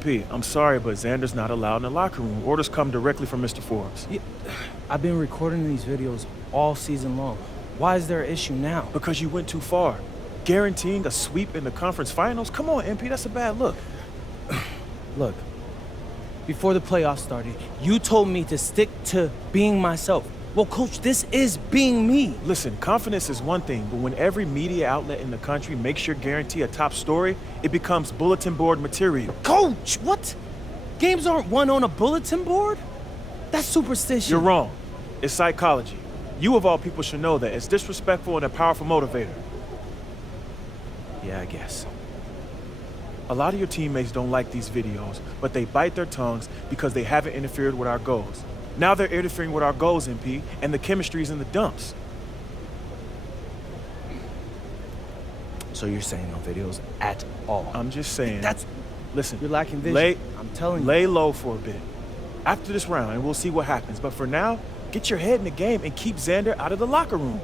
MP, I'm sorry, but Xander's not allowed in the locker room. Orders come directly from Mr. Forbes. Yeah, I've been recording these videos all season long. Why is there an issue now? Because you went too far. Guaranteeing a sweep in the conference finals? Come on, MP, that's a bad look. Look, before the playoffs started, you told me to stick to being myself. Well, Coach, this is being me. Listen, confidence is one thing, but when every media outlet in the country makes your guarantee a top story, it becomes bulletin board material. Coach, what? Games aren't won on a bulletin board? That's superstition. You're wrong. It's psychology. You of all people should know that. It's disrespectful and a powerful motivator. Yeah, I guess. A lot of your teammates don't like these videos, but they bite their tongues because they haven't interfered with our goals. Now they're interfering with our goals, MP, and the chemistry's in the dumps. So you're saying no videos at all? I'm just saying. Listen, You're lacking vision. I'm telling you. Lay low for a bit. After this round, and we'll see what happens. But for now, get your head in the game and keep Xander out of the locker room.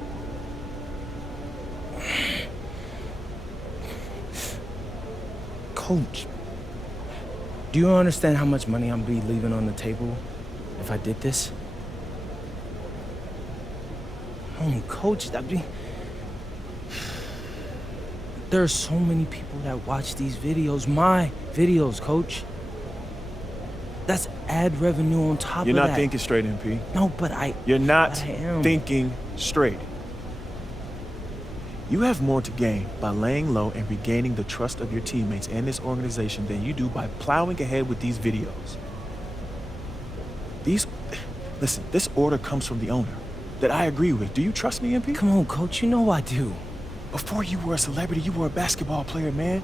Coach, do you understand how much money I'm be leaving on the table if I did this? Coach, there are so many people that watch these videos, my videos, Coach. That's ad revenue on top of that. You're not thinking straight, MP. No, but You're not I am. thinking straight. You have more to gain by laying low and regaining the trust of your teammates and this organization than you do by plowing ahead with these videos. Listen, this order comes from the owner that I agree with. Do you trust me, MP? Come on, Coach, you know I do. Before you were a celebrity, you were a basketball player, man.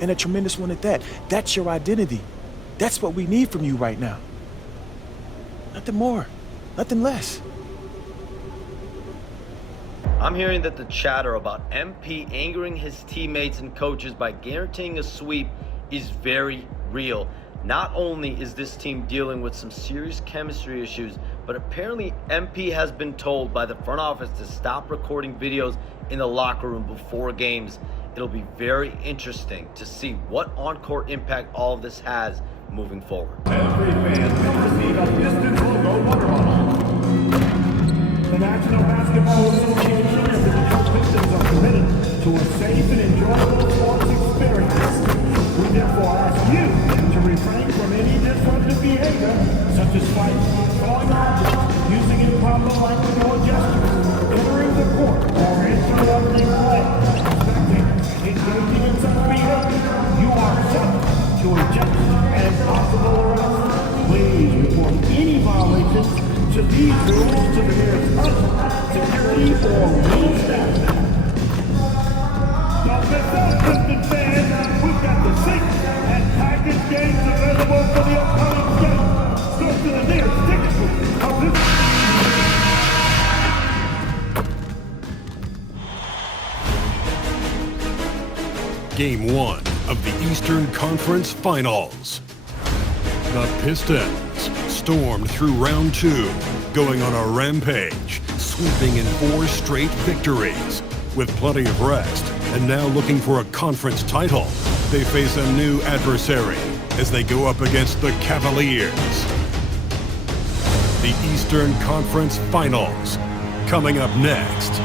And a tremendous one at that. That's your identity. That's what we need from you right now. Nothing more, nothing less. I'm hearing that the chatter about MP angering his teammates and coaches by guaranteeing a sweep is very real. Not only is this team dealing with some serious chemistry issues, but apparently MP has been told by the front office to stop recording videos in the locker room before games. It'll be very interesting to see what on-court impact all of this has moving forward. Every fan will receive a Pistons logo water bottle. The National Basketball Association and the Detroit Pistons are committed to a safe and enjoyable sports experience. We therefore ask you to refrain from any disruptive behavior, such as fighting, throwing objects, using improper language or gestures, entering the court, or interrupting play. Spectators engaging in such behavior, you are subject to ejection and possible arrest. Please report any violations to these rules to the nearest security or lead staff. Don't miss out, Pistons fans. We've got the safe and package games available for the upcoming game. Go to the nearest ticket booth of this. Game 1 of the Eastern Conference Finals. The Pistons stormed through round 2, going on a rampage, sweeping in 4 straight victories. With plenty of rest, and now looking for a conference title, they face a new adversary as they go up against the Cavaliers. The Eastern Conference Finals, coming up next.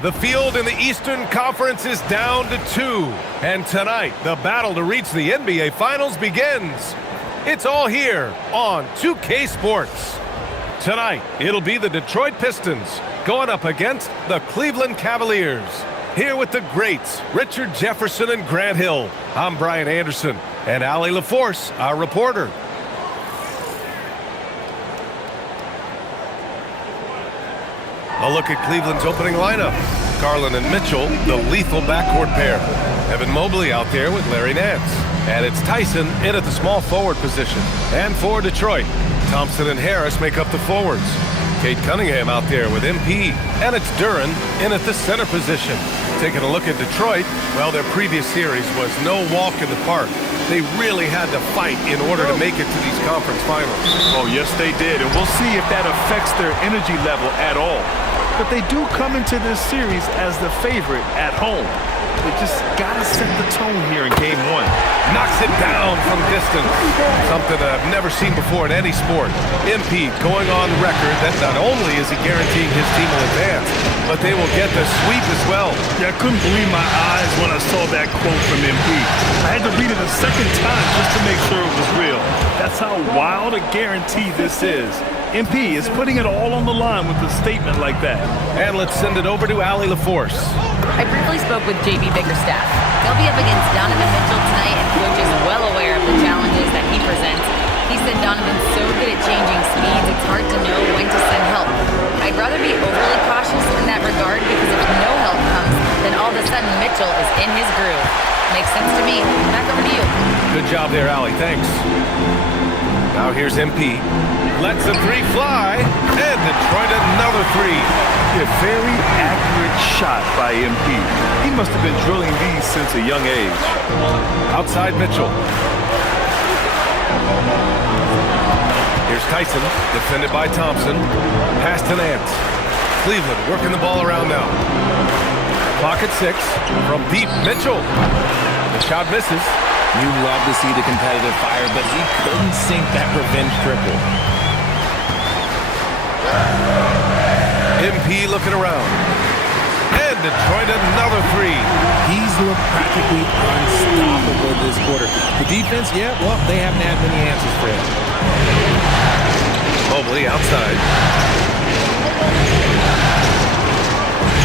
The field in the Eastern Conference is down to 2. And tonight, the battle to reach the NBA Finals begins. It's all here on 2K Sports. Tonight, it'll be the Detroit Pistons going up against the Cleveland Cavaliers. Here with the greats, Richard Jefferson and Grant Hill. I'm Brian Anderson, and Allie LaForce, our reporter. A look at Cleveland's opening lineup. Garland and Mitchell, the lethal backcourt pair. Evan Mobley out there with Larry Nance. And it's Tyson in at the small forward position. And for Detroit, Thompson and Harris make up the forwards. Kate Cunningham out there with MP. And it's Duren in at the center position. Taking a look at Detroit, well, their previous series was no walk in the park. They really had to fight in order to make it to these conference finals. Oh, yes, they did. And we'll see if that affects their energy level at all. But they do come into this series as the favorite at home. They just gotta set the tone here in game one. Knocks it down from distance. Something I've never seen before in any sport. MP going on record that not only is he guaranteeing his team will advance, but they will get the sweep as well. Yeah, I couldn't believe my eyes when I saw that quote from MP. I had to read it a second time just to make sure it was real. That's how wild a guarantee this is. MP is putting it all on the line with a statement like that. And let's send it over to Allie LaForce. I briefly spoke with JB Bickerstaff. They'll be up against Donovan Mitchell tonight, and Coach is well aware of the challenges that he presents. He said Donovan's so good at changing speeds, it's hard to know when to send help. I'd rather be overly cautious in that regard because if no help comes, then all of a sudden Mitchell is in his groove. Makes sense to me. Back over to you. Good job there, Allie. Thanks. Now here's MP. Lets the three fly, and Detroit another three. A very accurate shot by MP. He must have been drilling these since a young age. Outside Mitchell. Here's Tyson, defended by Thompson. Pass to Nance. Cleveland working the ball around now. Clock at 6. From deep, Mitchell. The shot misses. You love to see the competitive fire, but he couldn't sink that revenge triple. MP looking around. And Detroit another three. He's looked practically unstoppable this quarter. The defense, yeah, well, they haven't had many answers for him. Mobley outside.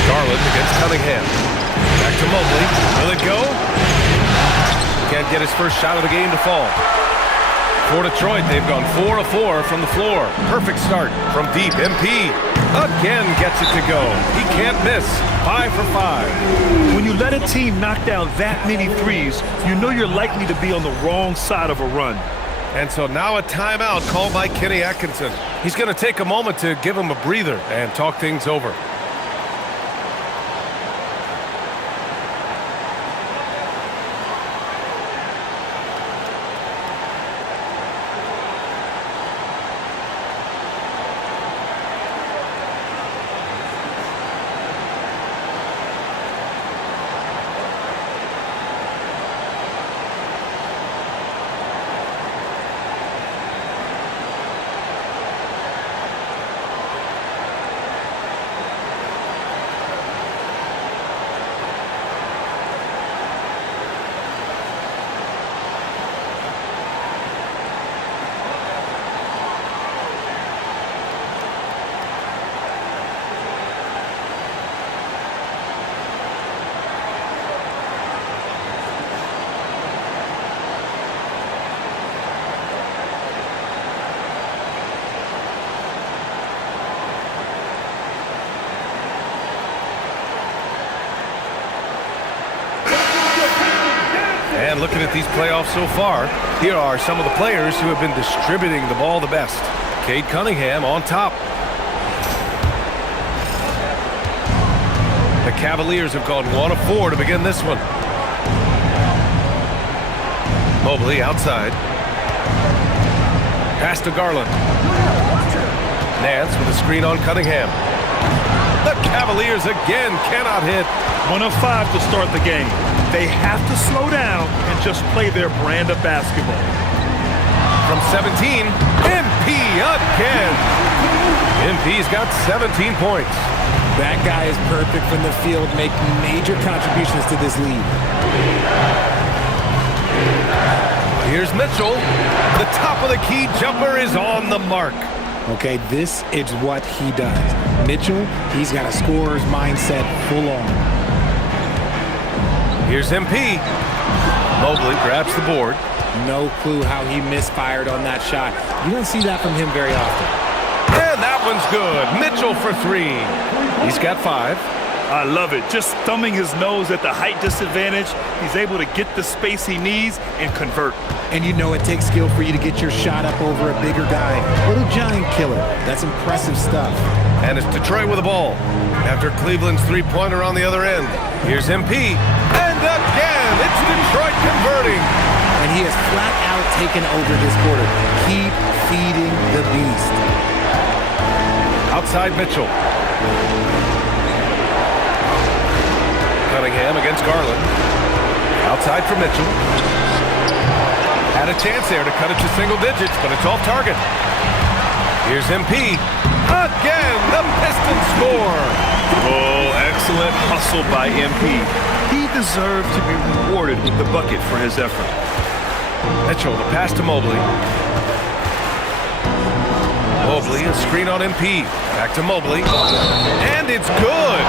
Garland against Cunningham. Back to Mobley. Will it go? Can't get his first shot of the game to fall. For Detroit, they've gone 4 of 4 from the floor. Perfect start from deep. MP again gets it to go. He can't miss. 5 for 5. When you let a team knock down that many threes, you know you're likely to be on the wrong side of a run. And so now a timeout called by Kenny Atkinson. He's going to take a moment to give him a breather and talk things over. And looking at these playoffs so far, here are some of the players who have been distributing the ball the best. Cade Cunningham on top. The Cavaliers have gone 1 of 4 to begin this one. Mobley outside. Pass to Garland. Nance with a screen on Cunningham. The Cavaliers again cannot hit. 1 of 5 to start the game. They have to slow down and just play their brand of basketball. From 17, MP again. MP's got 17 points. That guy is perfect from the field, making major contributions to this lead. Here's Mitchell. The top of the key jumper is on the mark. Okay, this is what he does. Mitchell, he's got a scorer's mindset full on. Here's MP. Mobley grabs the board. No clue how he misfired on that shot. You don't see that from him very often. And that one's good. Mitchell for 3. He's got 5. I love it. Just thumbing his nose at the height disadvantage. He's able to get the space he needs and convert. And you know it takes skill for you to get your shot up over a bigger guy. Little giant killer. That's impressive stuff. And it's Detroit with the ball. After Cleveland's three-pointer on the other end. Here's MP. And again, it's Detroit converting. And he has flat out taken over this quarter. Keep feeding the beast. Outside Mitchell. Cunningham against Garland. Outside for Mitchell. Had a chance there to cut it to single digits, but it's off target. Here's MP. Again, the Pistons score. Oh, excellent hustle by MP. He deserved to be rewarded with the bucket for his effort. Mitchell, the pass to Mobley. Mobley, a screen on MP. Back to Mobley. And it's good.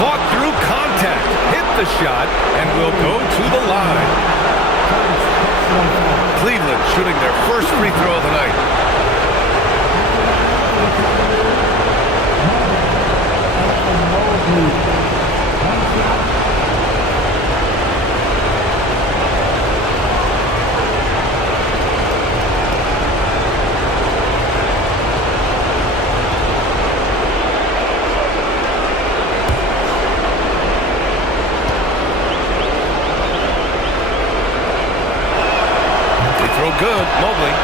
Fought through contact. Hit the shot and will go to the line. Cleveland shooting their first free throw of the night. Good, Mobley.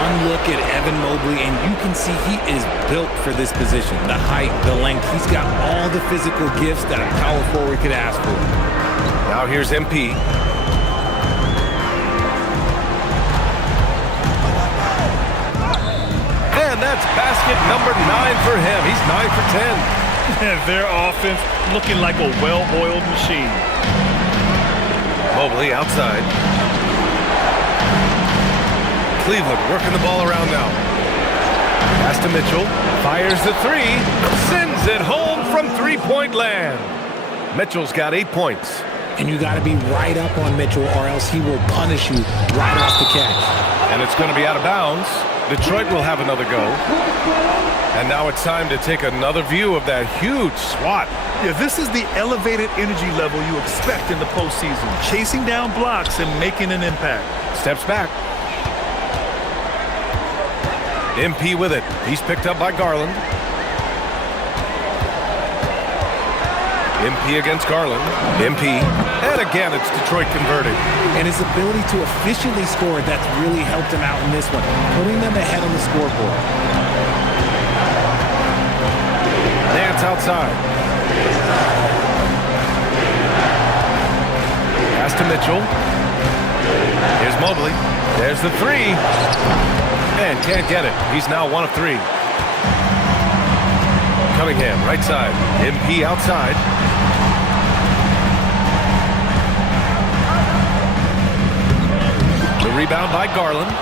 One look at Evan Mobley, and you can see he is built for this position. The height, the length, he's got all the physical gifts that a power forward could ask for. Now here's MP. And that's basket number 9 for him. He's 9 for 10. Their offense looking like a well-oiled machine. Mobley outside. Cleveland working the ball around now. Pass to Mitchell. Fires the three. Sends it home from three-point land. Mitchell's got 8 points. And you got to be right up on Mitchell or else he will punish you right off the catch. And it's going to be out of bounds. Detroit will have another go. And now it's time to take another view of that huge swat. Yeah, this is the elevated energy level you expect in the postseason. Chasing down blocks and making an impact. Steps back. MP with it. He's picked up by Garland. MP against Garland. MP. And again, it's Detroit converting. And his ability to efficiently score, that's really helped him out in this one, putting them ahead on the scoreboard. Nance outside. Pass to Mitchell. Here's Mobley. There's the three. And can't get it. He's now 1 of 3. Cunningham, right side. MP outside. The rebound by Garland.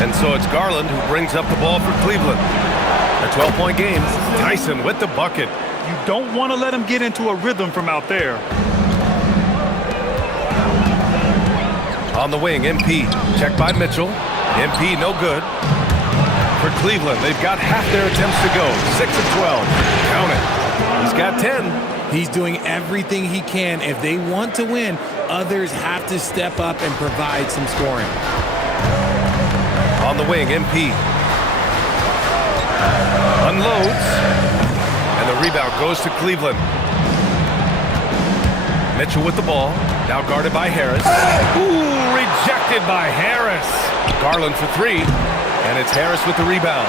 And so it's Garland who brings up the ball for Cleveland. A 12-point game. Tyson with the bucket. You don't want to let him get into a rhythm from out there. On the wing, MP. Checked by Mitchell. MP no good. For Cleveland, they've got half their attempts to go. 6 of 12. Count it. He's got 10. He's doing everything he can. If they want to win, others have to step up and provide some scoring. On the wing, MP. Unloads. And the rebound goes to Cleveland. Mitchell with the ball. Now guarded by Harris. Ooh, rejected by Harris. Garland for 3. And it's Harris with the rebound.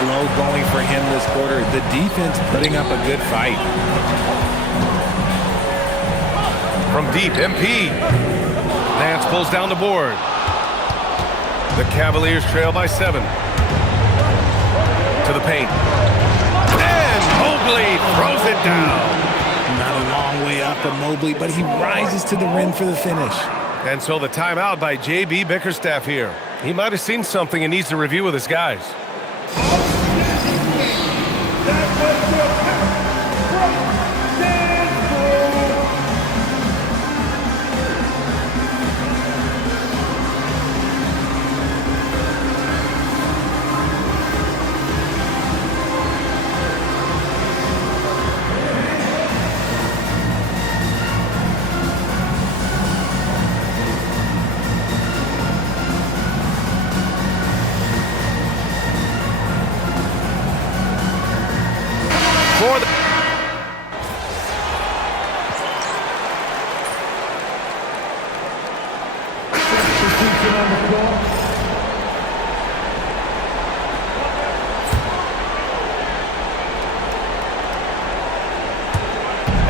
Slow going for him this quarter. The defense putting up a good fight. From deep, MP. Nance pulls down the board. The Cavaliers trail by 7. To the paint. And Mobley throws it down. Not a long way up for Mobley, but he rises to the rim for the finish. And so the timeout by J.B. Bickerstaff here. He might have seen something and needs to review with his guys.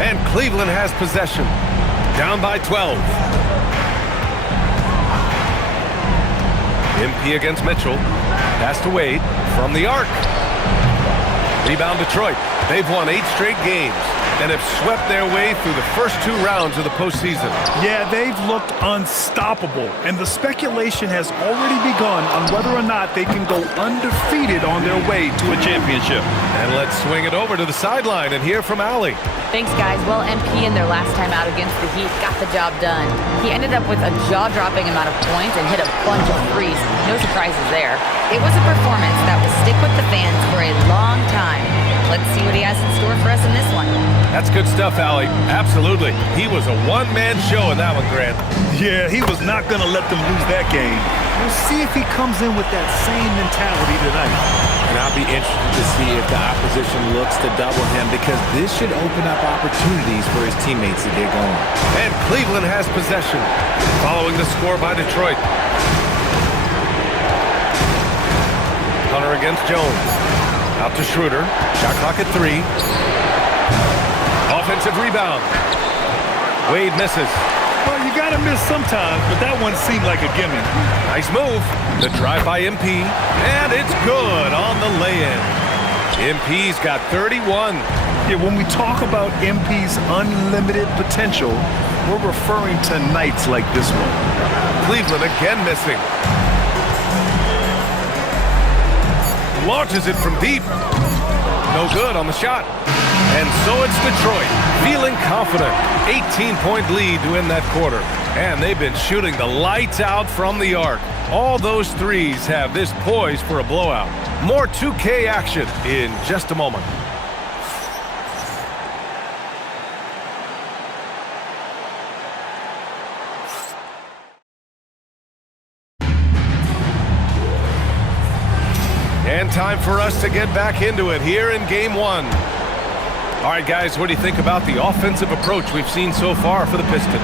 And Cleveland has possession. Down by 12. MP against Mitchell. Pass to Wade from the arc. Rebound Detroit. They've won 8 straight games and have swept their way through the first 2 rounds of the postseason. Yeah, they've looked unstoppable, and the speculation has already begun on whether or not they can go undefeated on their way to a championship. And let's swing it over to the sideline and hear from Allie. Thanks, guys. Well, MP in their last time out against the Heat got the job done. He ended up with a jaw-dropping amount of points and hit a bunch of threes. No surprises there. It was a performance that will stick with the fans for a long time. Let's see what he has in store for us in this one. That's good stuff, Allie. Absolutely. He was a one-man show in that one, Grant. Yeah, he was not going to let them lose that game. We'll see if he comes in with that same mentality tonight. And I'll be interested to see if the opposition looks to double him, because this should open up opportunities for his teammates to get going. And Cleveland has possession, following the score by Detroit. Hunter against Jones. Out to Schroeder. Shot clock at 3. Offensive rebound. Wade misses. Well, you got to miss sometimes, but that one seemed like a gimme. Nice move. The drive by MP. And it's good on the lay-in. MP's got 31. Yeah, when we talk about MP's unlimited potential, we're referring to nights like this one. Cleveland again missing. Launches it from deep. No good on the shot. And so it's Detroit, feeling confident. 18-point lead to win that quarter. And they've been shooting the lights out from the arc. All those threes have this poised for a blowout. More 2K action in just a moment. And time for us to get back into it here in Game 1. All right, guys, what do you think about the offensive approach we've seen so far for the Pistons?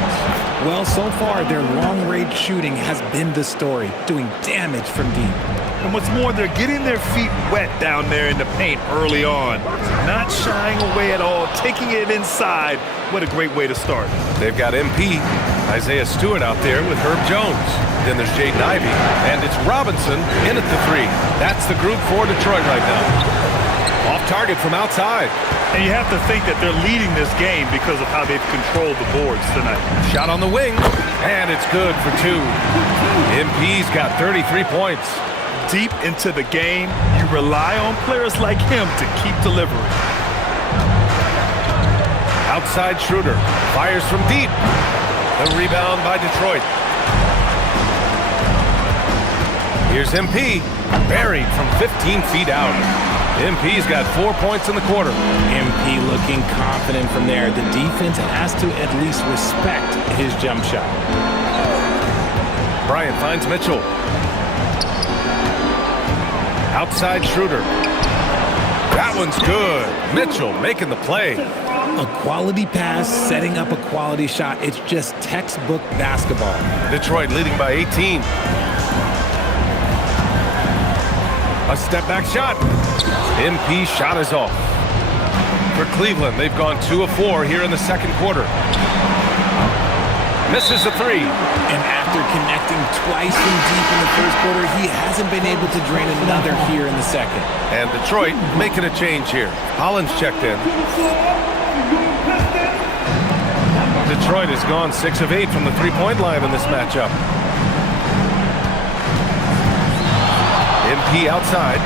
Well, so far, their long-range shooting has been the story, doing damage from deep. And what's more, they're getting their feet wet down there in the paint early on. Not shying away at all, taking it inside. What a great way to start. They've got MP, Isaiah Stewart out there with Herb Jones. Then there's Jaden Ivey, and it's Robinson in at the 3. That's the group for Detroit right now. Off target from outside. And you have to think that they're leading this game because of how they've controlled the boards tonight. Shot on the wing, and it's good for 2. MP's got 33 points. Deep into the game, you rely on players like him to keep delivering. Outside Schroeder fires from deep. The rebound by Detroit. Here's MP, buried from 15 feet out. MP's got 4 points in the quarter. MP looking confident from there. The defense has to at least respect his jump shot. Bryant finds Mitchell. Outside Schroeder. That one's good. Mitchell making the play. A quality pass, setting up a quality shot. It's just textbook basketball. Detroit leading by 18. A step-back shot. MP shot is off. For Cleveland, they've gone 2 of 4 here in the second quarter. Misses the 3. And after connecting twice from deep in the first quarter, he hasn't been able to drain another here in the second. And Detroit making a change here. Hollins checked in. Detroit has gone 6 of 8 from the three-point line in this matchup. MP outside.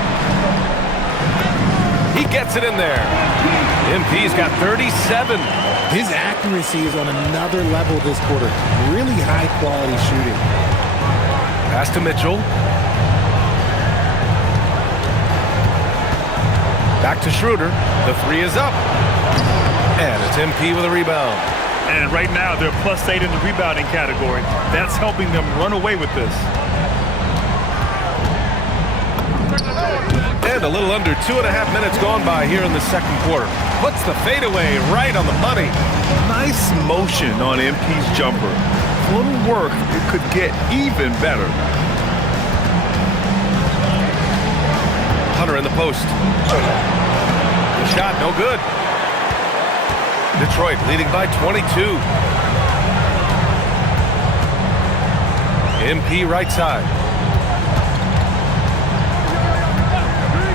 He gets it in there. MP's got 37. His accuracy is on another level this quarter. Really high quality shooting. Pass to Mitchell. Back to Schroeder. The 3 is up. And it's MP with a rebound. And right now they're +8 in the rebounding category. That's helping them run away with this. And a little under 2.5 minutes gone by here in the second quarter. Puts the fadeaway right on the money. Nice motion on MP's jumper. A little work, it could get even better. Hunter in the post. The shot, no good. Detroit leading by 22. MP right side.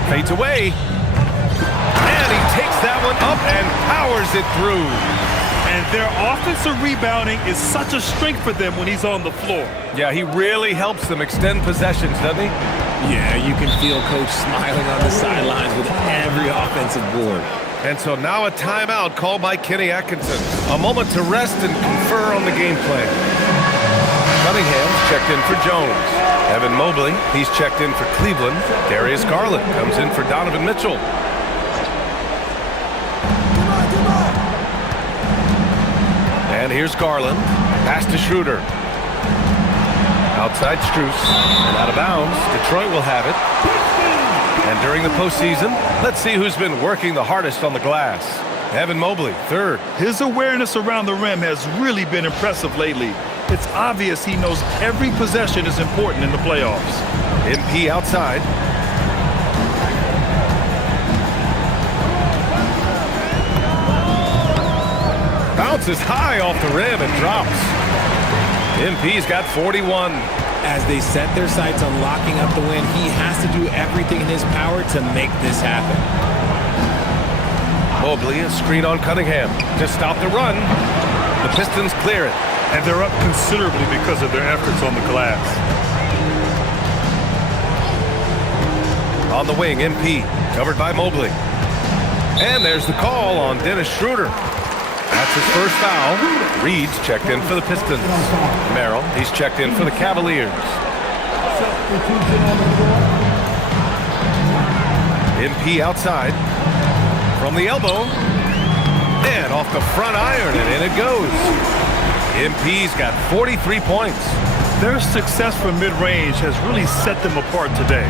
Fades away. And he takes that one up and powers it through. And their offensive rebounding is such a strength for them when he's on the floor. Yeah, he really helps them extend possessions, doesn't he? Yeah, you can feel Coach smiling on the sidelines with every offensive board. And so now a timeout called by Kenny Atkinson. A moment to rest and confer on the game plan. Cunningham's checked in for Jones. Evan Mobley, he's checked in for Cleveland. Darius Garland comes in for Donovan Mitchell. And here's Garland. Pass to Schroeder. Outside Strus. And out of bounds. Detroit will have it. And during the postseason, let's see who's been working the hardest on the glass. Evan Mobley, third. His awareness around the rim has really been impressive lately. It's obvious he knows every possession is important in the playoffs. MP outside. Bounces high off the rim and drops. MP's got 41. As they set their sights on locking up the win, he has to do everything in his power to make this happen. Mobley, a screen on Cunningham to stop the run. The Pistons clear it. And they're up considerably because of their efforts on the glass. On the wing, MP, covered by Mobley. And there's the call on Dennis Schroeder. That's his first foul. Reed's checked in for the Pistons. Merrill, he's checked in for the Cavaliers. MP outside. From the elbow. And off the front iron, and in it goes. MP's got 43 points. Their success from mid-range has really set them apart today.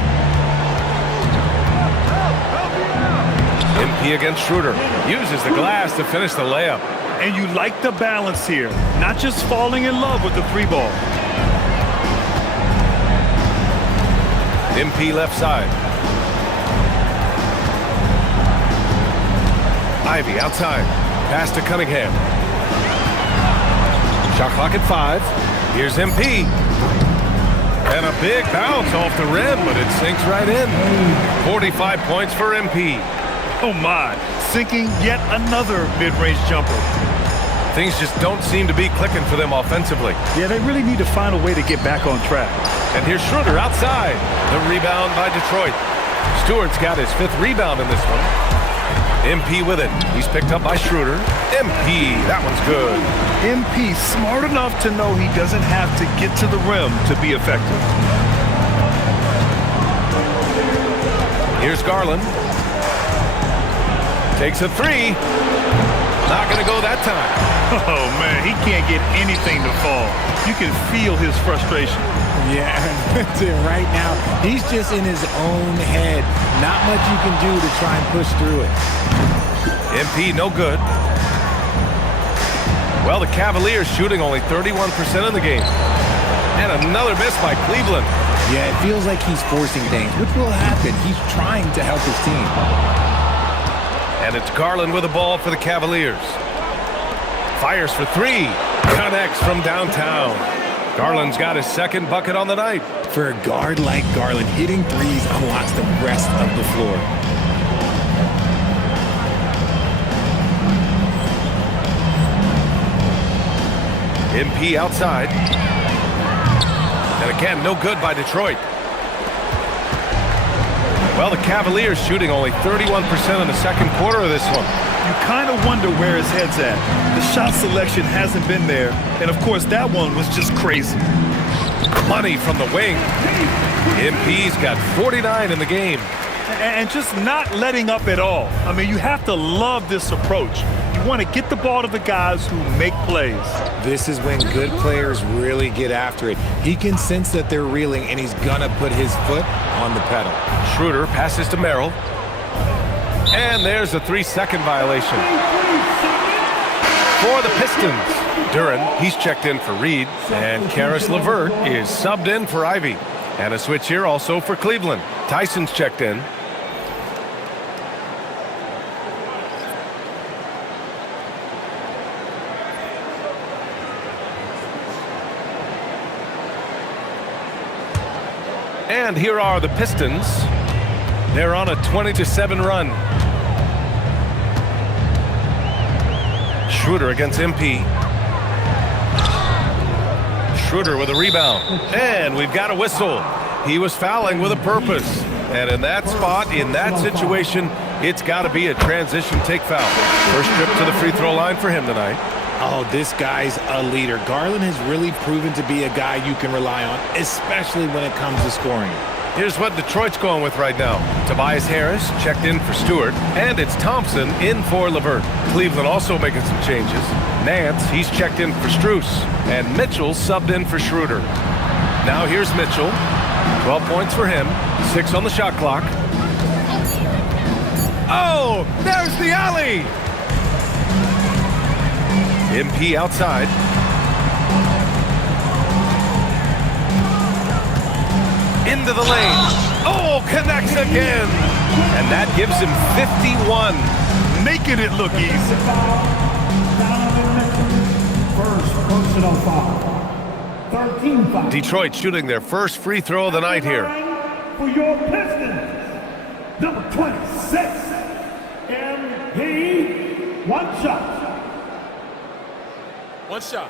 MP against Schroeder. Uses the glass to finish the layup. And you like the balance here. Not just falling in love with the three ball. MP left side. Ivy outside. Pass to Cunningham. Shot clock at 5. Here's MP. And a big bounce off the rim, but it sinks right in. 45 points for MP. Oh my, sinking yet another mid-range jumper. Things just don't seem to be clicking for them offensively. Yeah, they really need to find a way to get back on track. And here's Schroeder outside. The rebound by Detroit. Stewart's got his 5th rebound in this one. MP with it. He's picked up by Schroeder. MP, that one's good. MP smart enough to know he doesn't have to get to the rim to be effective. Here's Garland. Takes a 3. Not going to go that time. Oh, man, he can't get anything to fall. You can feel his frustration. Yeah, right now, he's just in his own head. Not much you can do to try and push through it. MP, no good. Well, the Cavaliers shooting only 31% in the game. And another miss by Cleveland. Yeah, it feels like he's forcing things, which will happen. He's trying to help his team. And it's Garland with the ball for the Cavaliers. Fires for 3. Connects from downtown. Garland's got his 2nd bucket on the night. For a guard like Garland, hitting threes unlocks the rest of the floor. MP outside. And again, no good by Detroit. Well, the Cavaliers shooting only 31% in the second quarter of this one. You kind of wonder where his head's at. The shot selection hasn't been there. And, of course, that one was just crazy. Money from the wing. MP's got 49 in the game. And just not letting up at all. I mean, you have to love this approach. You want to get the ball to the guys who make plays. This is when good players really get after it. He can sense that they're reeling, and he's going to put his foot on the pedal. Schroeder passes to Merrill. And there's a 3-second violation. For the Pistons, Duran, he's checked in for Reed. And Karis LeVert is subbed in for Ivy. And a switch here also for Cleveland. Tyson's checked in. And here are the Pistons. They're on a 20-7 run. Schroeder against MP. Schroeder with a rebound. And we've got a whistle. He was fouling with a purpose. And in that spot, in that situation, it's got to be a transition take foul. First trip to the free throw line for him tonight. Oh, this guy's a leader. Garland has really proven to be a guy you can rely on, especially when it comes to scoring. Here's what Detroit's going with right now. Tobias Harris checked in for Stewart, and it's Thompson in for LeVert. Cleveland also making some changes. Nance, he's checked in for Strus, and Mitchell subbed in for Schroeder. Now here's Mitchell. 12 points for him, 6 on the shot clock. Oh, there's the alley! MP outside. Into the lane. Oh, connects again. And that gives him 51. Making it look easy. First personal foul. 13 fouls. Detroit shooting their first free throw of the night here. For your Pistons, number 26, MP, one shot. One shot.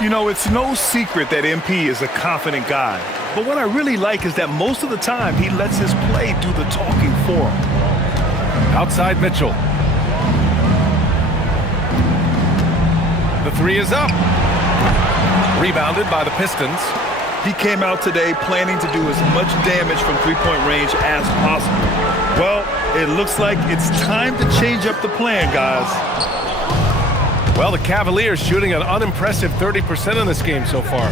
You know, it's no secret that MP is a confident guy. But what I really like is that most of the time he lets his play do the talking for him. Outside Mitchell. The three is up. Rebounded by the Pistons. He came out today planning to do as much damage from three-point range as possible. Well, it looks like it's time to change up the plan, guys. Well, the Cavaliers shooting an unimpressive 30% in this game so far.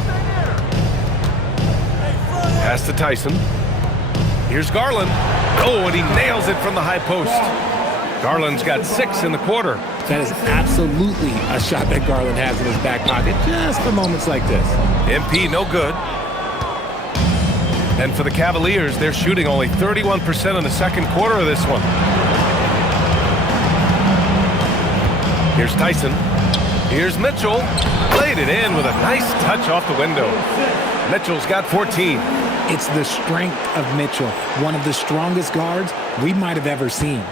Pass to Tyson. Here's Garland. Oh, and he nails it from the high post. Garland's got 6 in the quarter. That is absolutely a shot that Garland has in his back pocket just for moments like this. MP no good. And for the Cavaliers, they're shooting only 31% in the second quarter of this one. Here's Tyson. Here's Mitchell. Played it in with a nice touch off the window. Mitchell's got 14. It's the strength of Mitchell, one of the strongest guards we might have ever seen.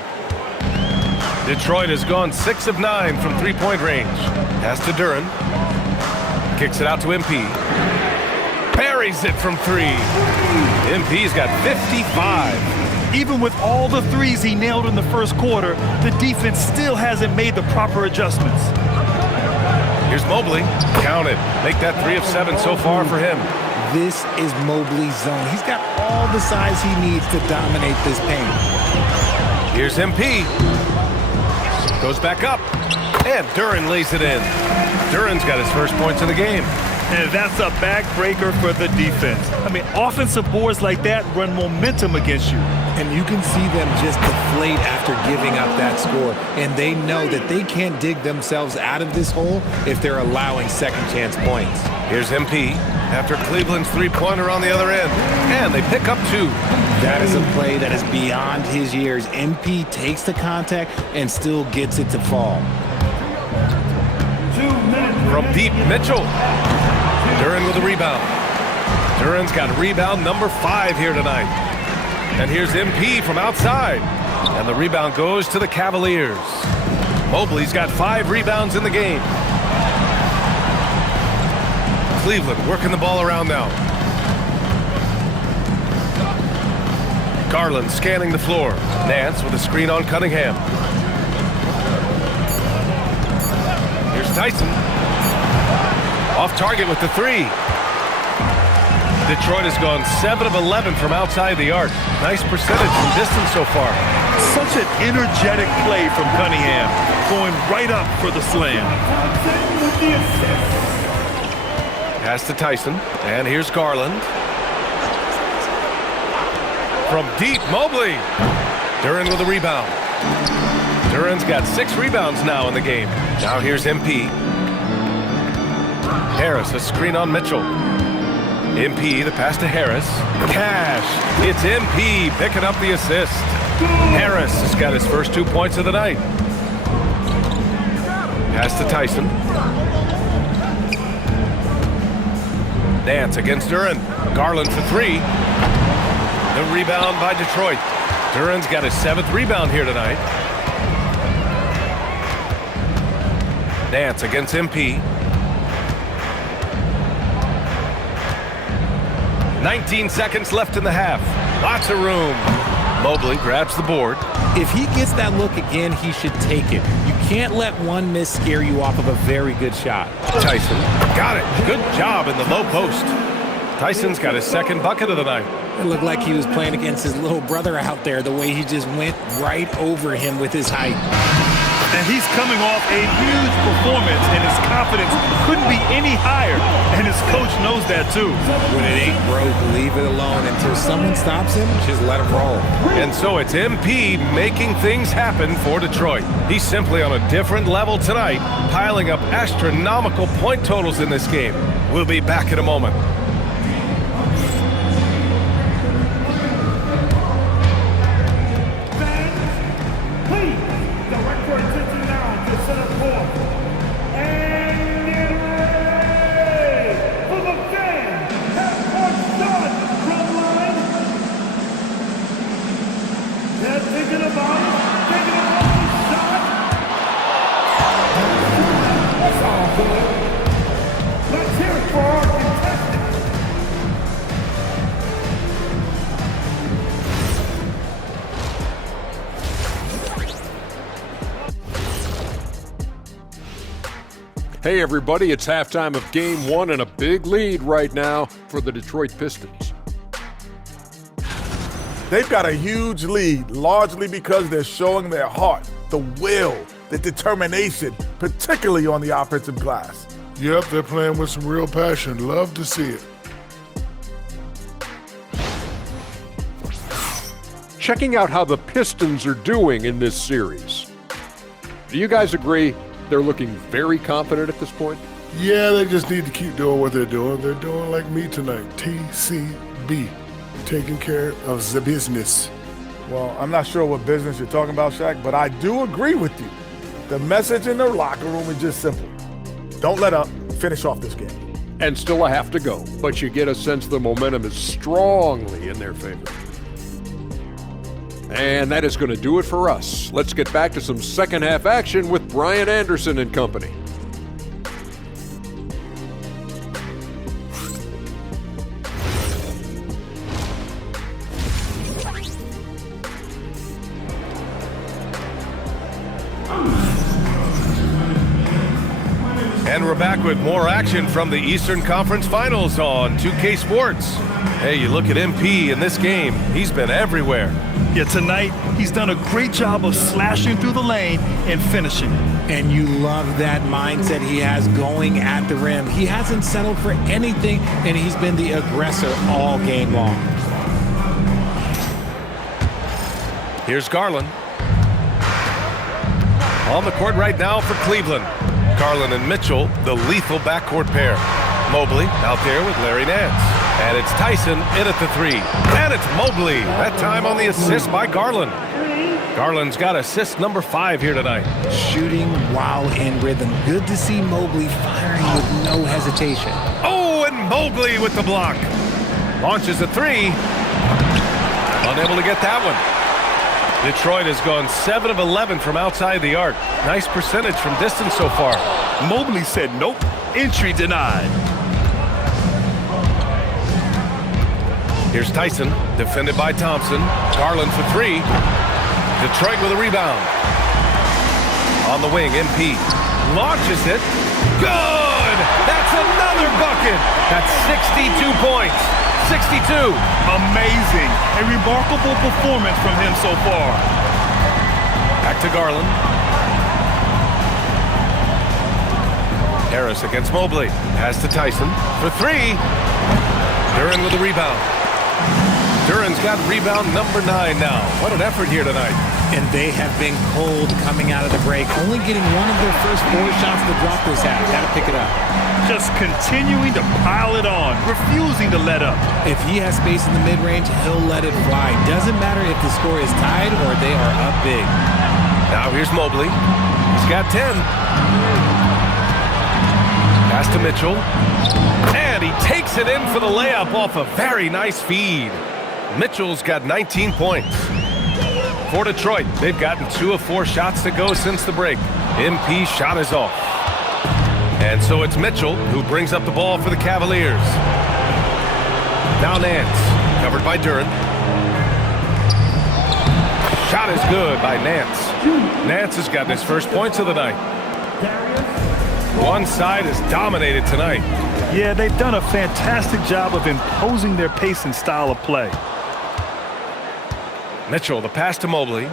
Detroit has gone 6 of 9 from three-point range. Pass to Duren. Kicks it out to MP. Buries it from 3. MP's got 55. Even with all the threes he nailed in the first quarter, the defense still hasn't made the proper adjustments. Here's Mobley. Count it. Make that 3 of 7 so far for him. This is Mobley's zone. He's got all the size he needs to dominate this paint. Here's MP. Goes back up. And Duren lays it in. Duren's got his first points of the game. And that's a backbreaker for the defense. I mean, offensive boards like that run momentum against you. And you can see them just deflate after giving up that score. And they know that they can't dig themselves out of this hole if they're allowing second chance points. Here's MP after Cleveland's three-pointer on the other end. And they pick up 2. That is a play that is beyond his years. MP takes the contact and still gets it to fall. 2 minutes. From deep, Mitchell. Duren with a rebound. Duren's got rebound number 5 here tonight. And here's MP from outside. And the rebound goes to the Cavaliers. Mobley's got 5 rebounds in the game. Cleveland working the ball around now. Garland scanning the floor. Nance with a screen on Cunningham. Here's Tyson. Off target with the 3. Detroit has gone 7 of 11 from outside the arc. Nice percentage from distance so far. Such an energetic play from Cunningham, going right up for the slam. Pass to Tyson, and here's Garland. From deep, Mobley. Duren with a rebound. Duren's got 6 rebounds now in the game. Now here's MP. Harris, a screen on Mitchell. MP, the pass to Harris. Cash. It's MP picking up the assist. Harris has got his first 2 points of the night. Pass to Tyson. Nance against Duran. Garland for three. The rebound by Detroit. Duran's got his 7th rebound here tonight. Nance against MP. 19 seconds left in the half. Lots of room. Mobley grabs the board. If he gets that look again, he should take it. You can't let one miss scare you off of a very good shot. Tyson got it. Good job in the low post. Tyson's got his 2nd bucket of the night. It looked like he was playing against his little brother out there, the way he just went right over him with his height. And he's coming off a huge performance, and his confidence couldn't be any higher. And his coach knows that too. When it ain't broke, leave it alone. Until someone stops him, just let him roll. And so it's MP making things happen for Detroit. He's simply on a different level tonight, piling up astronomical point totals in this game. We'll be back in a moment. Hey everybody, it's halftime of Game 1 and a big lead right now for the Detroit Pistons. They've got a huge lead, largely because they're showing their heart, the will, the determination, particularly on the offensive glass. Yep, they're playing with some real passion. Love to see it. Checking out how the Pistons are doing in this series. Do you guys agree they're looking very confident at this point? Yeah, they just need to keep doing what they're doing. They're doing like me tonight, TCB, taking care of the business. Well, I'm not sure what business you're talking about, Shaq, but I do agree with you. The message in the locker room is just simple. Don't let up. Finish off this game. And still a half to go, but you get a sense the momentum is strongly in their favor. And that is going to do it for us. Let's get back to some second half action with Brian Anderson and company. And we're back with more action from the Eastern Conference Finals on 2K Sports. Hey, you look at MP in this game, he's been everywhere. Yeah, tonight, he's done a great job of slashing through the lane and finishing. And you love that mindset he has going at the rim. He hasn't settled for anything, and he's been the aggressor all game long. Here's Garland. On the court right now for Cleveland. Garland and Mitchell, the lethal backcourt pair. Mobley out there with Larry Nance. And it's Tyson in at the three. And it's Mobley. That time on the assist by Garland. Garland's got assist number 5 here tonight. Shooting while in rhythm. Good to see Mobley firing with no hesitation. Oh, and Mobley with the block. Launches a 3. Unable to get that one. Detroit has gone 7 of 11 from outside the arc. Nice percentage from distance so far. Mobley said nope. Entry denied. Here's Tyson, defended by Thompson. Garland for 3. Detroit with a rebound. On the wing, MP launches it. Good! That's another bucket! That's 62 points. 62. Amazing. A remarkable performance from him so far. Back to Garland. Harris against Mobley. Pass to Tyson for 3. Duran with the rebound. Duran's got rebound number 9 now. What an effort here tonight. And they have been cold coming out of the break, only getting one of their first 4 shots to drop this half. Got to pick it up. Just continuing to pile it on, refusing to let up. If he has space in the mid-range, he'll let it fly. Doesn't matter if the score is tied or they are up big. Now here's Mobley. He's got 10. Pass to Mitchell. And he takes it in for the layup off a very nice feed. Mitchell's got 19 points. For Detroit, they've gotten 2 of 4 shots to go since the break. MP's shot is off. And so it's Mitchell who brings up the ball for the Cavaliers. Now Nance, covered by Duren. Shot is good by Nance. Nance has gotten his first points of the night. One side is dominated tonight. Yeah, they've done a fantastic job of imposing their pace and style of play. Mitchell, the pass to Mobley.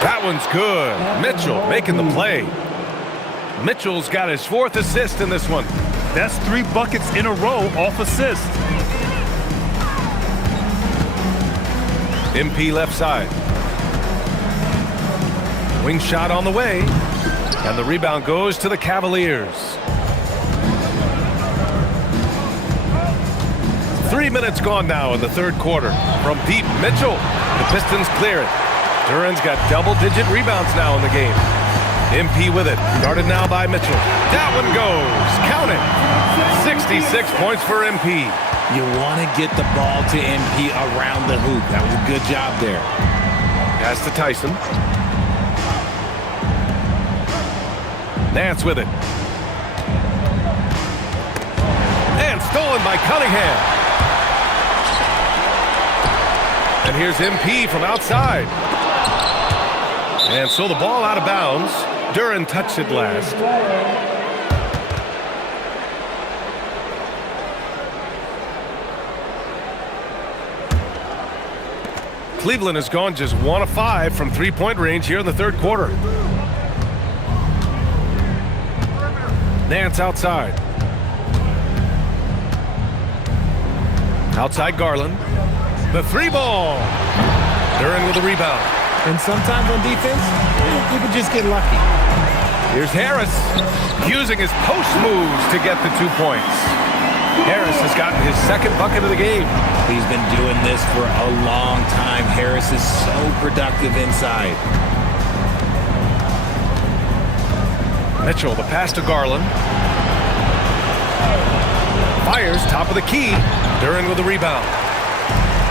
That one's good. Mitchell making the play. Mitchell's got his 4th assist in this one. That's 3 buckets in a row off assist. MP left side. Wing shot on the way. And the rebound goes to the Cavaliers. 3 minutes gone now in the 3rd quarter. From deep, Mitchell. The Pistons clear it. Duren's got double-digit rebounds now in the game. MP with it. Guarded now by Mitchell. That one goes. Count it. 66 points for MP. You want to get the ball to MP around the hoop. That was a good job there. Pass to Tyson. Nance with it. And stolen by Cunningham. And here's MP from outside. And so the ball out of bounds. Duren touched it last. Cleveland has gone just 1 of 5 from 3-point range here in the 3rd quarter. Nance outside. Outside Garland. The 3-ball. Duren with the rebound. And sometimes on defense, you can just get lucky. Here's Harris using his post moves to get the 2 points. Harris has gotten his 2nd bucket of the game. He's been doing this for a long time. Harris is so productive inside. Mitchell, the pass to Garland. Fires, top of the key. Duren with the rebound.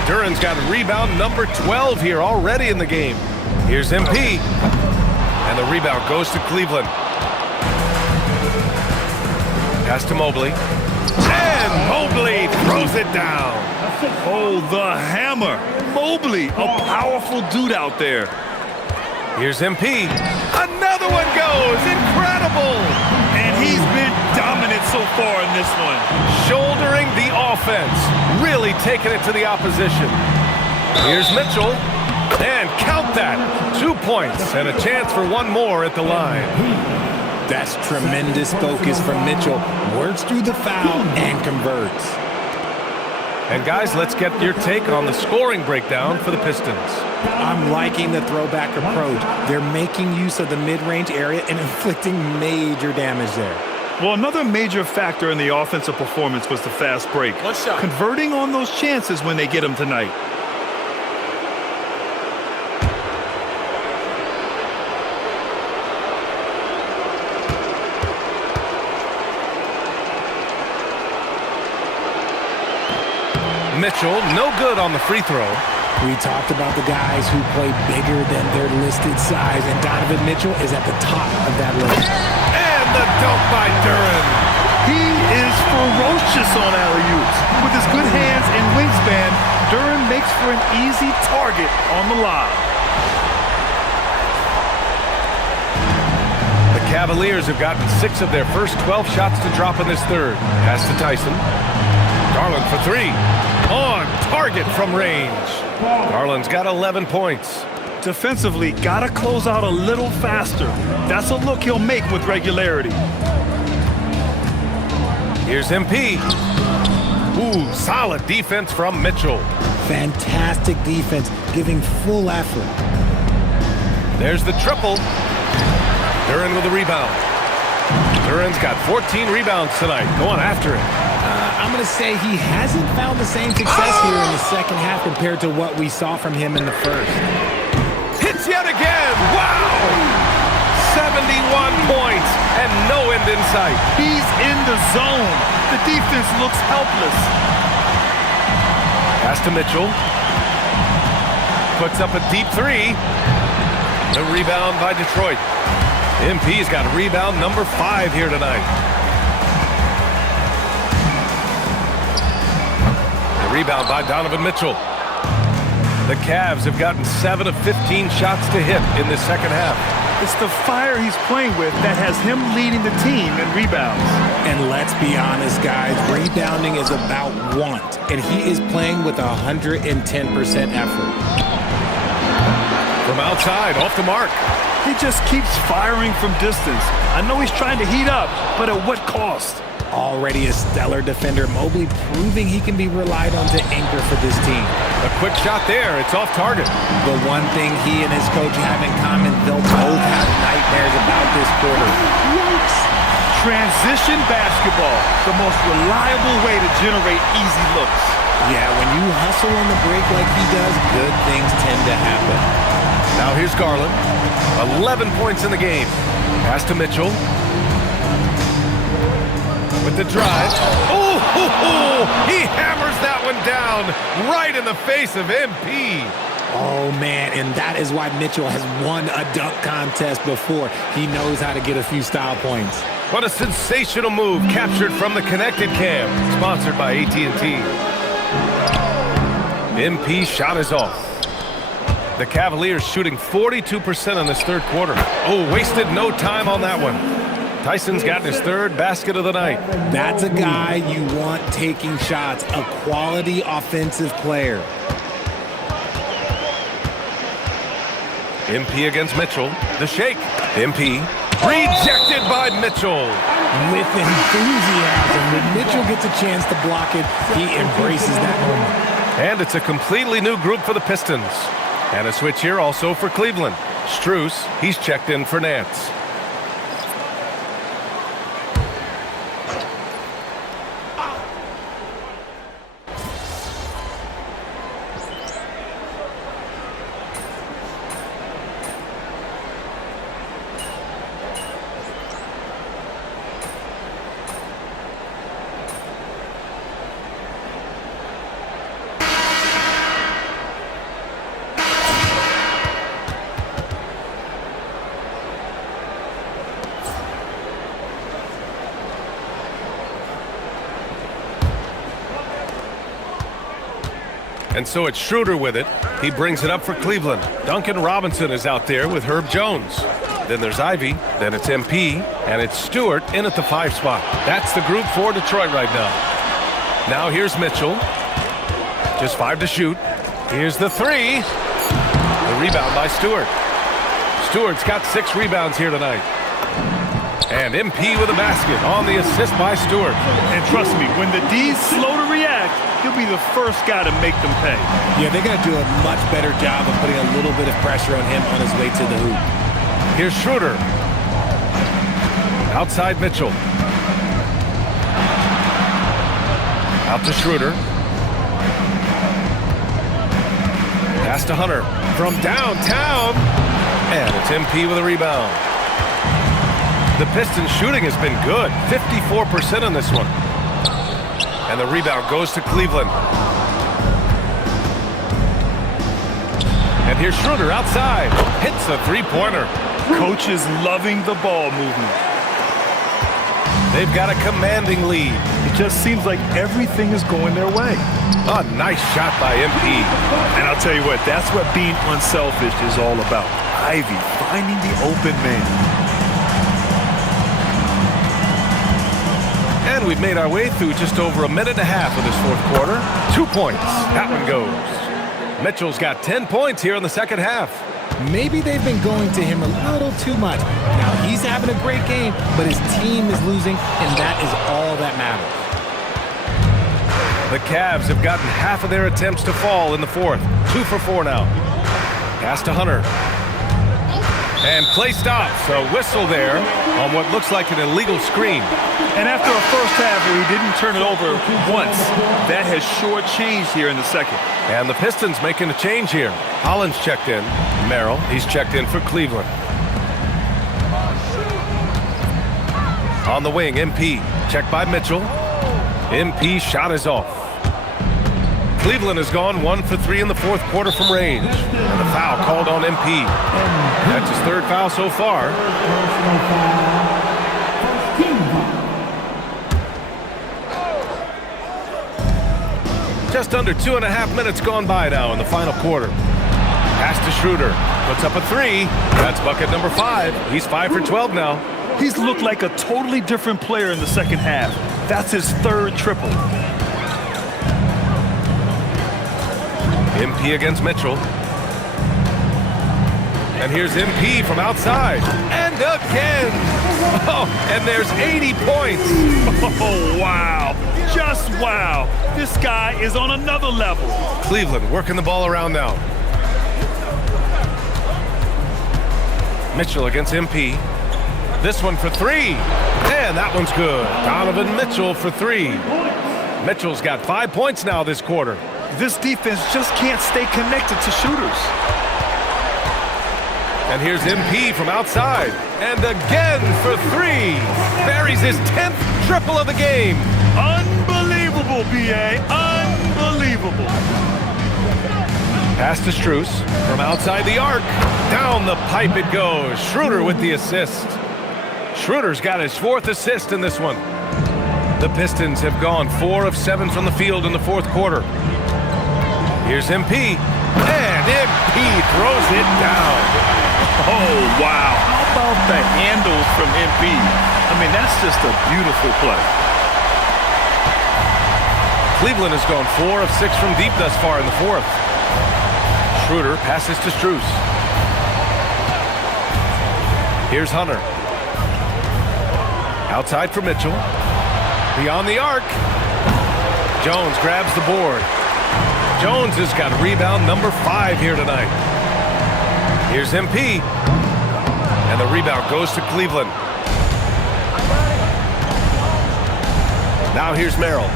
Duren's got rebound number 12 here already in the game. Here's MP. And the rebound goes to Cleveland. Pass to Mobley. And Mobley throws it down. Oh, the hammer. Mobley, a powerful dude out there. Here's MP. Another one goes. Incredible. And he's been dominant so far in this one. Shouldering the offense. Really taking it to the opposition. Here's Mitchell. And count that. 2 points and a chance for one more at the line. That's tremendous focus from Mitchell. Works through the foul and converts. And guys, let's get your take on the scoring breakdown for the Pistons. I'm liking the throwback approach. They're making use of the mid-range area and inflicting major damage there. Well, another major factor in the offensive performance was the fast break. Converting on those chances when they get them tonight. Mitchell, no good on the free throw. We talked about the guys who play bigger than their listed size, and Donovan Mitchell is at the top of that list. And the dunk by Duren. He is ferocious on alley-oops. With his good hands and wingspan, Duren makes for an easy target on the lob. The Cavaliers have gotten 6 of their first 12 shots to drop in this 3rd. Pass to Tyson. Garland for 3. On target from range. Garland's got 11 points. Defensively, gotta close out a little faster. That's a look he'll make with regularity. Here's MP. Ooh, solid defense from Mitchell. Fantastic defense. giving full effort. There's the triple. Duran with the rebound. Duran's got 14 rebounds tonight. Going after it. I'm going to say he hasn't found the same success here in the second half compared to what we saw from him in the first. Hits yet again. Wow! 71 points and no end in sight. He's in the zone. The defense looks helpless. Pass to Mitchell. Puts up a deep three. The rebound by Detroit. MP's got rebound number 5 here tonight. The rebound by Donovan Mitchell. The Cavs have gotten 7 of 15 shots to hit in this second half. It's the fire he's playing with that has him leading the team in rebounds. And let's be honest, guys, rebounding is about want, and he is playing with 110% effort. From outside, off the mark. He just keeps firing from distance. I know he's trying to heat up, but at what cost? Already a stellar defender, Mobley proving he can be relied on to anchor for this team. A quick shot there. It's off target. The one thing he and his coach have in common, they'll both have nightmares about this quarter. Yikes. Transition basketball, the most reliable way to generate easy looks. Yeah, when you hustle on the break like he does, good things tend to happen. Now here's Garland. 11 points in the game. Pass to Mitchell. With the drive. Oh, he hammers that one down right in the face of MP. Oh, man, and that is why Mitchell has won a dunk contest before. He knows how to get a few style points. What a sensational move captured from the Connected Cam, sponsored by AT&T. MP's shot is off. The Cavaliers shooting 42% in this third quarter. Oh, wasted no time on that one. Tyson's gotten his third basket of the night. That's a guy you want taking shots, a quality offensive player. MP against Mitchell. The shake. MP rejected by Mitchell. With enthusiasm, when Mitchell gets a chance to block it, he embraces that moment. And it's a completely new group for the Pistons. And a switch here also for Cleveland. Strus, he's checked in for Nance. And so it's Schroeder with it. He brings it up for Cleveland. Duncan Robinson is out there with Herb Jones. Then there's Ivy. Then it's MP. And it's Stewart in at the 5 spot. That's the group for Detroit right now. Now here's Mitchell. Just 5 to shoot. Here's the 3. The rebound by Stewart. Stewart's got 6 rebounds here tonight. And MP with a basket on the assist by Stewart. And trust me, when the D's slow to react, he'll be the first guy to make them pay. Yeah, they're going to do a much better job of putting a little bit of pressure on him on his way to the hoop. Here's Schroeder. Outside Mitchell. Out to Schroeder. Pass to Hunter. From downtown. And it's MP with a rebound. The Pistons shooting has been good. 54% on this one. And the rebound goes to Cleveland. And here's Schroeder outside. Hits the three-pointer. Coach is loving the ball movement. They've got a commanding lead. It just seems like everything is going their way. A nice shot by MP. And I'll tell you what, that's what being unselfish is all about. Ivy finding the open man. And we've made our way through just over a minute and a half of this fourth quarter. 2 points. That one goes. Mitchell's got 10 points here in the second half. Maybe they've been going to him a little too much. Now, he's having a great game, but his team is losing, and that is all that matters. The Cavs have gotten half of their attempts to fall in the fourth. 2 for 4 now. Pass to Hunter. And play stops. A whistle there on what looks like an illegal screen. And after a first half where he didn't turn it over once, that has sure changed here in the second. And the Pistons making a change here. Hollins checked in. Merrill, he's checked in for Cleveland. On the wing, MP. Checked by Mitchell. MP shot is off. Cleveland has gone 1 for 3 in the fourth quarter from range. And the foul called on MP. That's his third foul so far. Just under 2.5 minutes gone by now in the final quarter. Pass to Schroeder. Puts up a 3. That's bucket number 5. He's 5 for 12 now. He's looked like a totally different player in the second half. That's his third triple. MP against Mitchell. And here's MP from outside. And again. Oh, and there's 80 points. Oh, wow. Just wow. This guy is on another level. Cleveland working the ball around now. Mitchell against MP. This one for 3. And that one's good. Donovan Mitchell for 3. Mitchell's got 5 points now this quarter. This defense just can't stay connected to shooters. And here's MP from outside. And again for 3. Buries his 10th triple of the game. Unbelievable, B.A. Unbelievable. Pass to Strus from outside the arc. Down the pipe it goes. Schroeder with the assist. Schroeder's got his 4th assist in this one. The Pistons have gone 4 of 7 from the field in the fourth quarter. Here's MP. And MP throws it down. Oh, wow. How about the handles from MP? I mean, that's just a beautiful play. Cleveland has gone 4 of 6 from deep thus far in the fourth. Schroeder passes to Strus. Here's Hunter. Outside for Mitchell. Beyond the arc. Jones grabs the board. Jones has got rebound number 5 here tonight. Here's MP. And the rebound goes to Cleveland. Now here's Merrill.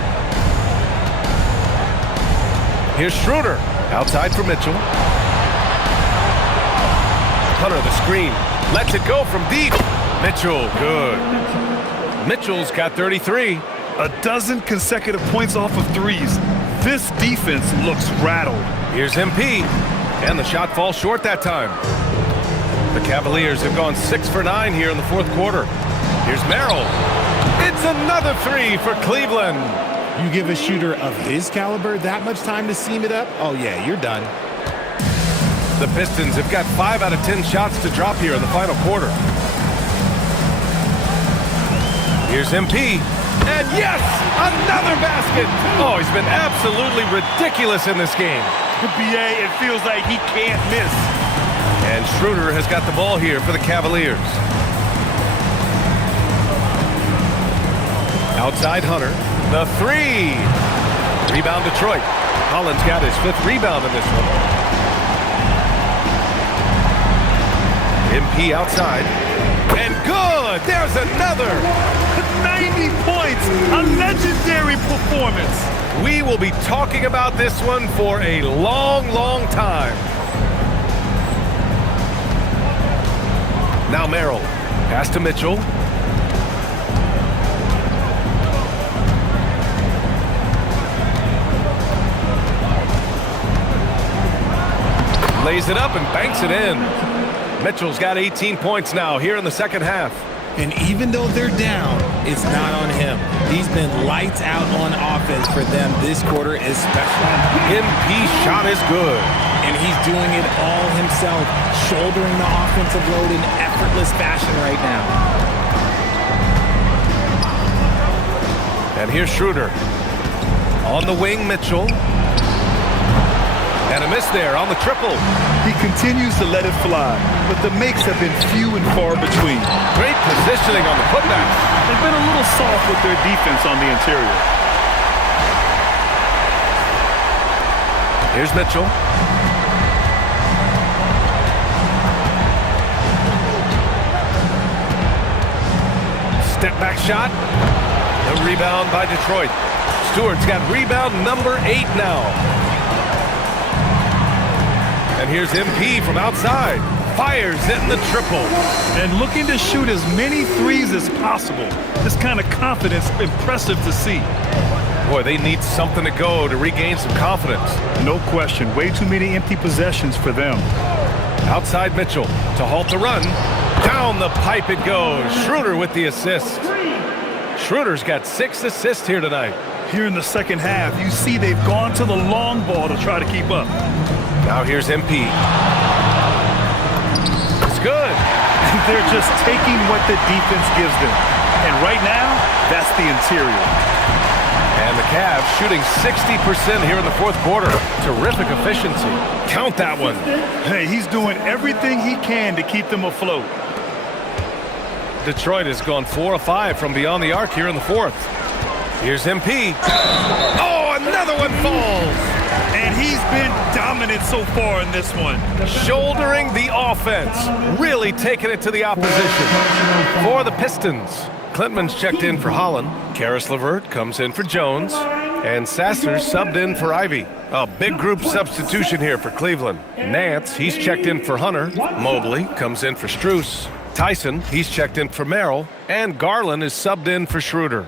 Here's Schroeder. Outside for Mitchell. Hunter the screen. Lets it go from deep. Mitchell, good. Mitchell's got 33. A dozen consecutive points off of threes. This defense looks rattled. Here's MP. And the shot falls short that time. The Cavaliers have gone 6 for 9 here in the fourth quarter. Here's Merrill. It's another 3 for Cleveland. You give a shooter of his caliber that much time to seam it up? Oh, yeah, you're done. The Pistons have got 5 out of 10 shots to drop here in the final quarter. Here's MP. And yes, another basket. Oh, he's been absolutely ridiculous in this game. BA, it feels like he can't miss. And Schroeder has got the ball here for the Cavaliers. Outside Hunter. The 3. Rebound Detroit. Hollins got his 5th rebound in this one. MP outside. And good! There's another! 90 points! A legendary performance! We will be talking about this one for a long, long time. Now Merrill. Pass to Mitchell. Lays it up and banks it in. Mitchell's got 18 points now here in the second half. And even though they're down, it's not on him. He's been lights out on offense for them this quarter especially. MP shot is good. And he's doing it all himself, shouldering the offensive load in effortless fashion right now. And here's Schroeder. On the wing, Mitchell. And a miss there on the triple. He continues to let it fly, but the makes have been few and far between. Great positioning on the putback. They've been a little soft with their defense on the interior. Here's Mitchell. Step back shot. The rebound by Detroit. Stewart's got rebound number 8 now. And here's MP from outside. Fires in the triple. And looking to shoot as many threes as possible. This kind of confidence, impressive to see. Boy, they need something to go to regain some confidence. No question. Way too many empty possessions for them. Outside Mitchell to halt the run. Down the pipe it goes. Schroeder with the assist. Schroeder's got 6 assists here tonight. Here in the second half, you see they've gone to the long ball to try to keep up. Now here's MP. It's good. They're just taking what the defense gives them. And right now, that's the interior. And the Cavs shooting 60% here in the fourth quarter. Terrific efficiency. Count that one. Hey, he's doing everything he can to keep them afloat. Detroit has gone 4 of 5 from beyond the arc here in the fourth. Here's MP. Oh, another one falls. And he's been dominant so far in this one. Shouldering the offense. Really taking it to the opposition. For the Pistons, Klintman's checked in for Holland. Karis LeVert comes in for Jones. And Sasser subbed in for Ivy. A big group substitution here for Cleveland. Nance, he's checked in for Hunter. Mobley comes in for Strus. Tyson, he's checked in for Merrill. And Garland is subbed in for Schroeder.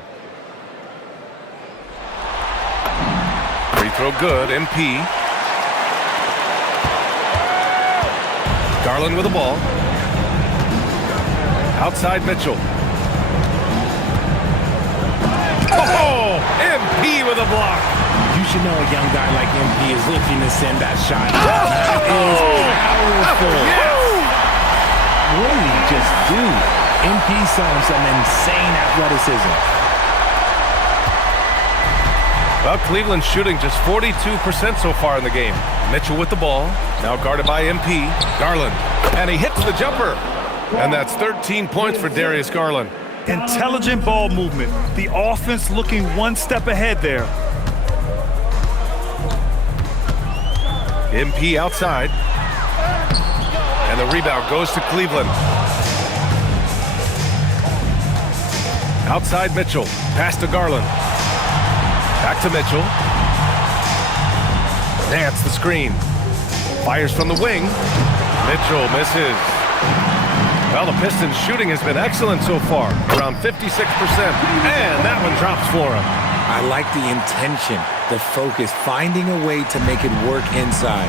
Free throw good, MP. Garland with the ball. Outside Mitchell. Oh, MP with a block. You should know a young guy like MP is looking to send that shot. That is powerful. Yes. What did he just do? MP showing some insane athleticism. Well, Cleveland's shooting just 42% so far in the game. Mitchell with the ball, now guarded by MP. Garland, and he hits the jumper. And that's 13 points for Darius Garland. Intelligent ball movement. The offense looking one step ahead there. MP outside. And the rebound goes to Cleveland. Outside Mitchell, pass to Garland. Back to Mitchell. Nance the screen. Fires from the wing. Mitchell misses. Well, the Pistons' shooting has been excellent so far, around 56%. And that one drops for him. I like the intention, the focus, finding a way to make it work inside.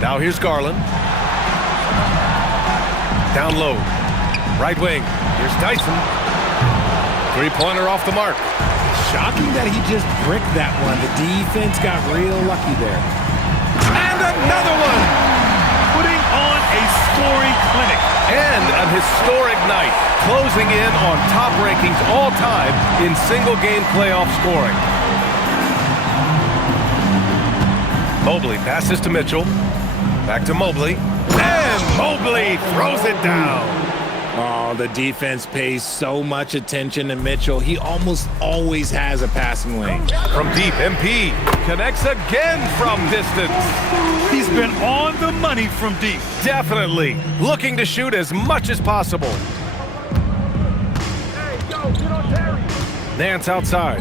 Now here's Garland. Down low. Right wing. Here's Tyson. Three-pointer off the mark. Shocking that he just bricked that one. The defense got real lucky there. And another one! Putting on a scoring clinic. And an historic night, closing in on top rankings all time in single-game playoff scoring. Mobley passes to Mitchell. Back to Mobley. And Mobley throws it down. Oh, the defense pays so much attention to Mitchell. He almost always has a passing lane. From deep, MP connects again from distance. He's been on the money from deep. Definitely looking to shoot as much as possible. Nance outside.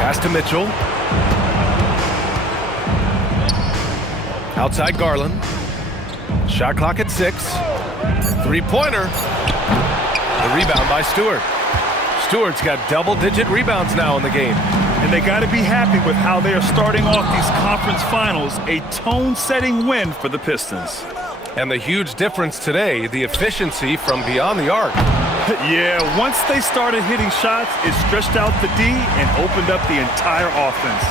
Pass to Mitchell. Outside Garland. Shot clock at 6. Three-pointer. The rebound by Stewart. Stewart's got double-digit rebounds now in the game. And they got to be happy with how they are starting off these conference finals. A tone-setting win for the Pistons. And the huge difference today, the efficiency from beyond the arc. Yeah, once they started hitting shots, it stretched out the D and opened up the entire offense.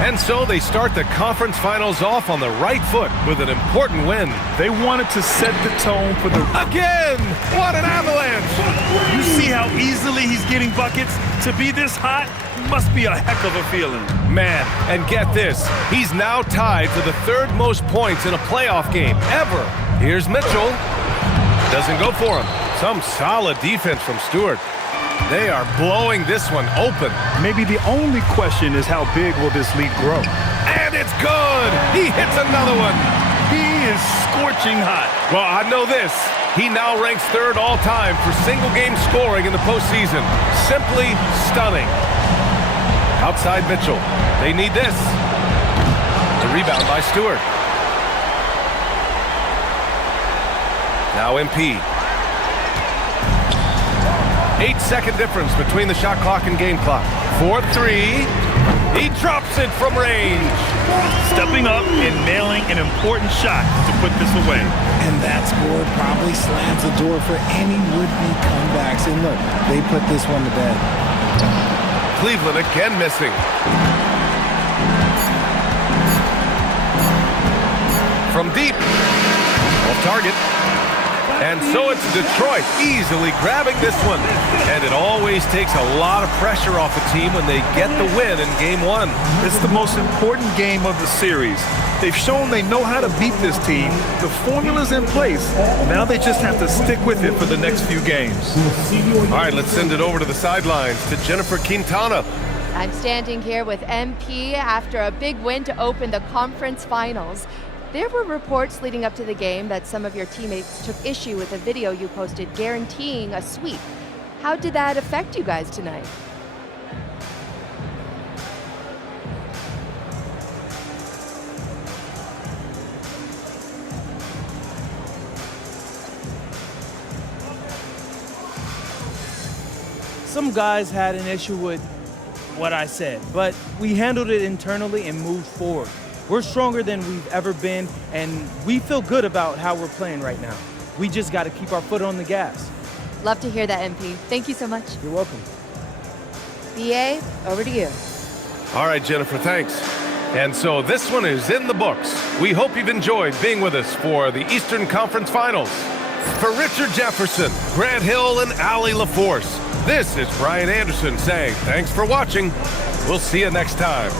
And so they start the conference finals off on the right foot with an important win. They wanted to set the tone for the... Again! What an avalanche! You see how easily he's getting buckets? To be this hot must be a heck of a feeling. Man, and get this, he's now tied for the third most points in a playoff game ever. Here's Mitchell. Doesn't go for him. Some solid defense from Stewart. They are blowing this one open. Maybe the only question is how big will this lead grow? And it's good. He hits another one. He is scorching hot. Well, I know this. He now ranks third all-time for single-game scoring in the postseason. Simply stunning. Outside Mitchell. They need this. The rebound by Stewart. Now MP. 8-second difference between the shot clock and game clock. 4-3. He drops it from range. Stepping up and nailing an important shot to put this away. And that score probably slams the door for any would-be comebacks. And look, they put this one to bed. Cleveland again missing. From deep. Off target. And so it's Detroit easily grabbing this one. And it always takes a lot of pressure off a team when they get the win in Game 1. It's the most important game of the series. They've shown they know how to beat this team. The formula's in place. Now they just have to stick with it for the next few games. All right, let's send it over to the sidelines to Jennifer Quintana. I'm standing here with MP after a big win to open the conference finals. There were reports leading up to the game that some of your teammates took issue with a video you posted guaranteeing a sweep. How did that affect you guys tonight? Some guys had an issue with what I said, but we handled it internally and moved forward. We're stronger than we've ever been, and we feel good about how we're playing right now. We just got to keep our foot on the gas. Love to hear that, MP. Thank you so much. You're welcome. BA, over to you. All right, Jennifer, thanks. And so this one is in the books. We hope you've enjoyed being with us for the Eastern Conference Finals. For Richard Jefferson, Grant Hill, and Allie LaForce, this is Brian Anderson saying thanks for watching. We'll see you next time.